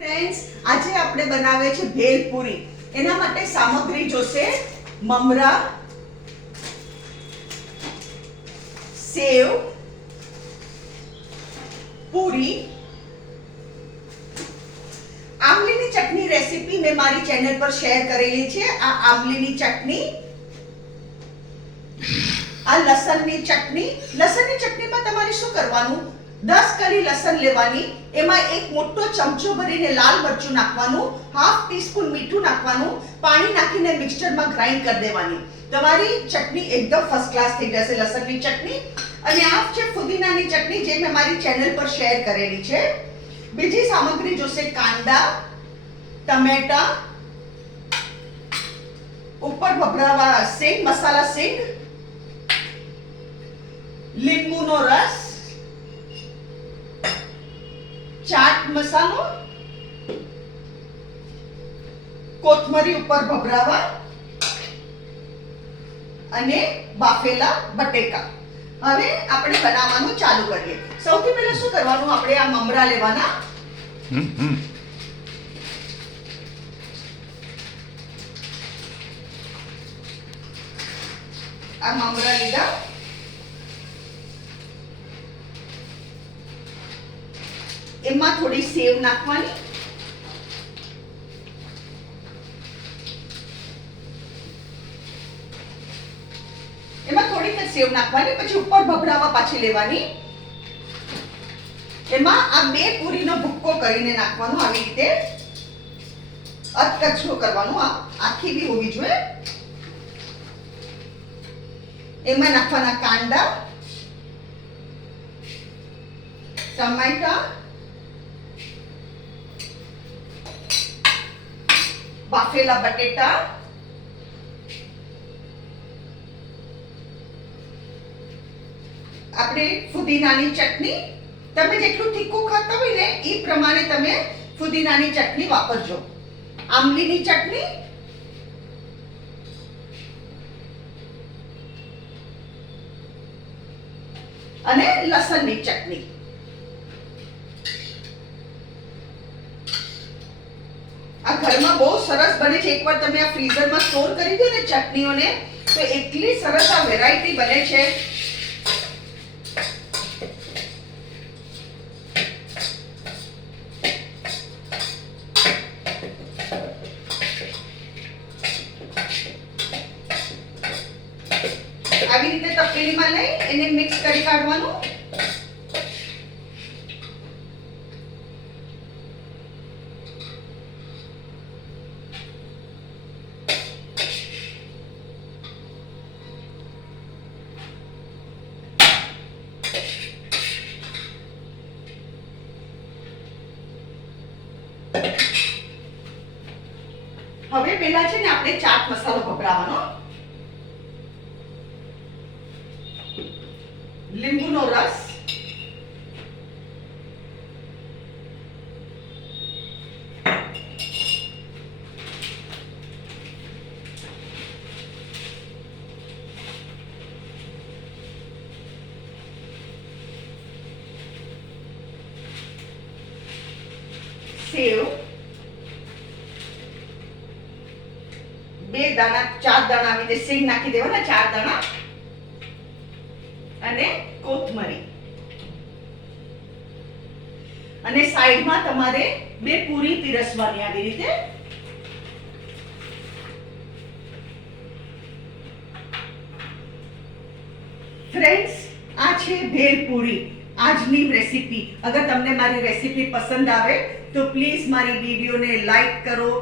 Friends, આજે આપણે બનાવે છે ભેલપૂરી. એના માટે સામગ્રી જોશે મમરા, સેવ, પૂરી. આમલીની ચટણી રેસીપી મેં મારી ચેનલ પર શેર કરેલી છે. આ આમલીની ચટણી, આ લસણની ચટણી. લસણની ચટણીમાં તમારે શું કરવાનું? 10 કળી લસણ લેવાની, એમાં એક મોટો ચમચો ભરીને લાલ મરચું નાખવાનું, હાફ ટીસ્પૂન મીઠું નાખવાનું, પાણી નાખીને મિક્સચરમાં ગ્રાઇન્ડ કરી દેવાની. તમારી ચટણી એકદમ ફર્સ્ટ ક્લાસ થઈ જશે, લસણની ચટણી. અને આ છે ફુદીનાની ચટણી, જે મેં મારી ચેનલ પર શેર કરેલી છે. બીજી સામગ્રી જોશે કાંદા, ટમેટા, ઉપર ભભરાવા સિંગ, મસાલા સિંગ, લીંબુનો રસ, ચાટ મસાલો, કોથમરી ઉપર ભભરાવા અને બાફેલા બટેકા. હવે આપણે બનાવવાનું ચાલુ કરીએ. સૌથી પહેલા શું કરવાનું? આપણે આ મમરા લેવાના. આ મમરા લીધા. એમાં થોડી સેવ નાખવાની, સેવ નાખવાની. પછી ઉપર ભભરાવા પાછી લેવાની. એમાં આ બે પૂરીનો ભૂક્કો કરીને નાખવાનો. આવી રીતે અધકચરો કરવાનું, આખી બી હોવી જોઈએ. એમાં નાખવાના કાંદા, ટમેટા, બાફેલા બટેટા, આપણે ફુદીનાની ચટણી. તમે જેટલું તીખું ખાતા હોય ને એ પ્રમાણે તમે ફુદીનાની ચટણી વાપરજો. આમલીની ચટણી, અને લસણની ચટણી. આ ઘરમાં બહુ સરસ બને છે. એકવાર તમે આ ફ્રીઝરમાં સ્ટોર કરી દો ને ચટણીઓને, તો એટલી સરસ આ વેરાયટી બને છે. આવી રીતે તપેલીમાં લઈ એને મિક્સ કરી કાઢવાનું. હવે પહેલા છે ને આપણે ચાટ મસાલો ભભરાવાનો. લીંબુનો રસ, સેવ, 2 દાણા, 4 દાણા આવી રીતે સિંગ નાખી દેવાના, 4 દાણા, અને કોથમરી. અને સાઈડમાં તમારે 2 પૂરી પીરસવાની આવી રીતે. ફ્રેન્ડ્સ, આ છે ભેલપૂરી, આજની રેસીપી. અગર તમને મારી રેસીપી પસંદ આવે તો પ્લીઝ મારી વિડીયોને લાઈક કરો.